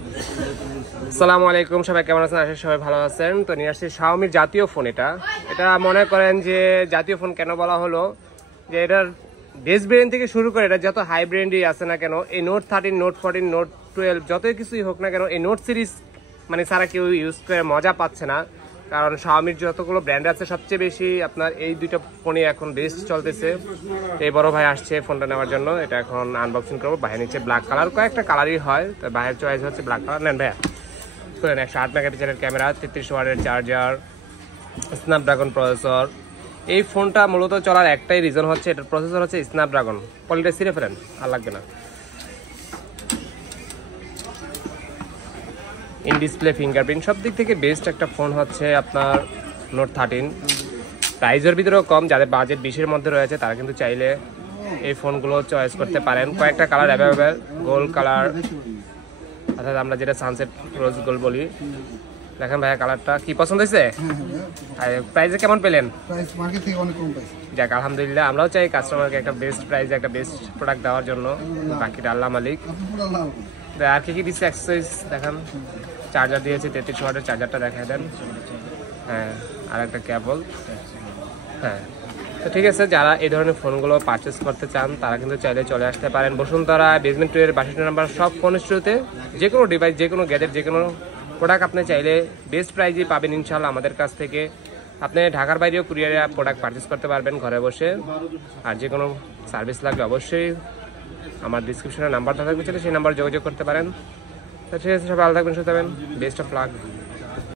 আসসালামু আলাইকুম, সবাই কেমন আছেন? আশা সবাই ভালো আছেন। তো নিয়ে আসছি শাওমির জাতীয় ফোন। এটা মনে করেন যে জাতীয় ফোন কেন বলা হলো, যে এটার বেস ব্র্যান্ড থেকে শুরু করে এটা যত হাই ব্র্যান্ডই আছে না কেন, এই নোট 13, নোট 14, নোট 12 যতই কিছুই হোক না কেন, এই নোট সিরিজ মানে সারা কেউ ইউজ করে মজা পাচ্ছে না। কারণ শাওমির যতগুলো ব্র্যান্ড আছে সবচেয়ে বেশি আপনার এই দুইটা ফোনই এখন বেস্ট চলতেছে। এই বড় ভাই আসছে ফোনটা নেওয়ার জন্য, এটা এখন আনবক্সিং করবো। ভাইয়ের নিচে ব্ল্যাক কালার, কয়েকটা কালারই হয়, তো ভাইয়ের চয়েস হচ্ছে ব্ল্যাক কালার। নেন ভাইয়া, 108 মেগাপিক্সেলের ক্যামেরা, 33 ওয়াটের চার্জার, স্ন্যাপড্রাগন প্রসেসর। এই ফোনটা মূলত চলার একটাই রিজন হচ্ছে এটার প্রসেসর হচ্ছে স্ন্যাপড্রাগন। পলিটা সিরে ফেলেন, আর লাগবে না। ইন ডিসপ্লে, ফিঙ্গারপ্রিন্ট, সব দিক থেকে বেস্ট একটা ফোন হচ্ছে আপনার নোট 13। প্রাইজের ভিতরেও কম, যাদের বাজেট 20-এর মধ্যে রয়েছে তারা কিন্তু চাইলে এই ফোনগুলো চয়েস করতে পারেন। কয়েকটা কালার অ্যাভেলেবেল, গোল্ড কালার অর্থাৎ আমরা যেটা সানসেট রোজ গোল্ড বলি। দেখেন ভাইয়া কালারটা কি পছন্দ হয়েছে? প্রাইসে কেমন পেলেন? যাক আলহামদুলিল্লাহ, আমরাও চাই কাস্টমারকে একটা বেস্ট প্রাইসে একটা বেস্ট প্রোডাক্ট দেওয়ার জন্য। বাকিটা আল্লাহ মালিক। আর কি দিচ্ছে অ্যাক্সেসরিজ দেখান। চার্জার দিয়েছে, 33 ওয়াটের চার্জারটা দেখাই দেন। হ্যাঁ, আর একটা কেবল। হ্যাঁ, তো ঠিক আছে, যারা এই ধরনের ফোনগুলো পারচেস করতে চান তারা কিন্তু চাইলে চলে আসতে পারেন বসুন্ধরা বেসমেন্ট 2 এর 62 নম্বর সব ফোন স্টোরে। যে কোনো ডিভাইস, যে কোনো গ্যাজেট, যে কোনো প্রোডাক্ট আপনি চাইলে বেস্ট প্রাইজে পাবেন ইনশাল্লাহ আমাদের কাছ থেকে। আপনি ঢাকার বাইরেও কুরিয়ারে প্রোডাক্ট পারচেস করতে পারবেন ঘরে বসে। আর যে কোনো সার্ভিস লাগলে অবশ্যই আমার ডিসক্রিপশনে নাম্বার থাকবে, সেই নাম্বার যোগাযোগ করতে পারেন। তো ঠিক আছে, সবাই ভালো থাকবেন, সুস্থ থাকবেন। Best of luck.